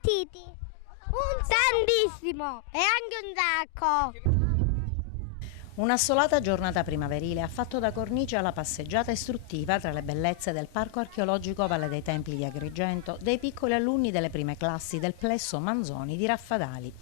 divertiti? Tantissimo e anche un sacco. Un'assolata giornata primaverile ha fatto da cornice alla passeggiata istruttiva tra le bellezze del Parco Archeologico Valle dei Templi di Agrigento dei piccoli alunni delle prime classi del plesso Manzoni di Raffadali.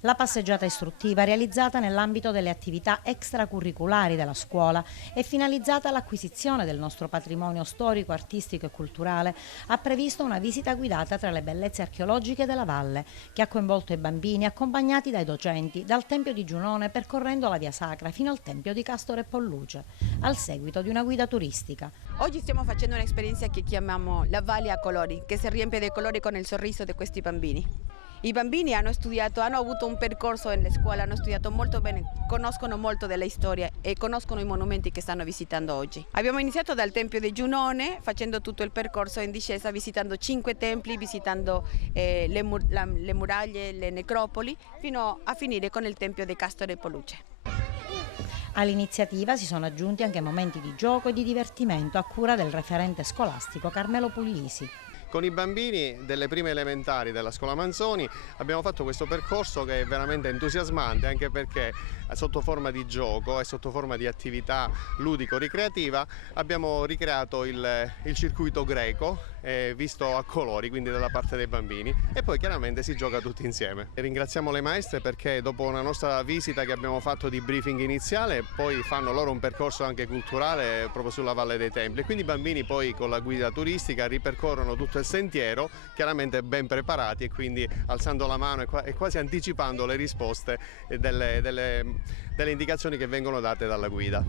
La passeggiata istruttiva, realizzata nell'ambito delle attività extracurriculari della scuola e finalizzata all'acquisizione del nostro patrimonio storico, artistico e culturale, ha previsto una visita guidata tra le bellezze archeologiche della valle, che ha coinvolto i bambini accompagnati dai docenti dal Tempio di Giunone percorrendo la via sacra fino al Tempio di Castore e Polluce, al seguito di una guida turistica. Oggi stiamo facendo un'esperienza che chiamiamo la Valle a colori, che si riempie di colori con il sorriso di questi bambini. I bambini hanno studiato, hanno avuto un percorso nella scuola, hanno studiato molto bene, conoscono molto della storia e conoscono i monumenti che stanno visitando oggi. Abbiamo iniziato dal Tempio di Giunone, facendo tutto il percorso in discesa, visitando 5 templi, visitando le muraglie, le necropoli, fino a finire con il Tempio di Castore e Polluce. All'iniziativa si sono aggiunti anche momenti di gioco e di divertimento a cura del referente scolastico Carmelo Puglisi. Con i bambini delle prime elementari della scuola Manzoni abbiamo fatto questo percorso che è veramente entusiasmante, anche perché sotto forma di gioco e sotto forma di attività ludico-ricreativa abbiamo ricreato il circuito greco visto a colori, quindi dalla parte dei bambini, e poi chiaramente si gioca tutti insieme. Ringraziamo le maestre perché dopo una nostra visita che abbiamo fatto di briefing iniziale poi fanno loro un percorso anche culturale proprio sulla Valle dei Templi, e quindi i bambini poi con la guida turistica ripercorrono tutto il sentiero, chiaramente ben preparati, e quindi alzando la mano e quasi anticipando le risposte delle indicazioni che vengono date dalla guida.